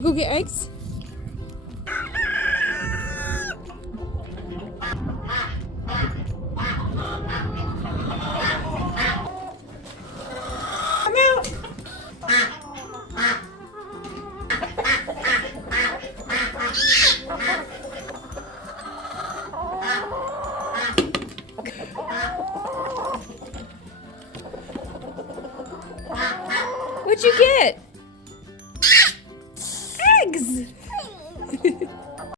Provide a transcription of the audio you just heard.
Go get eggs? Come out! What'd you get?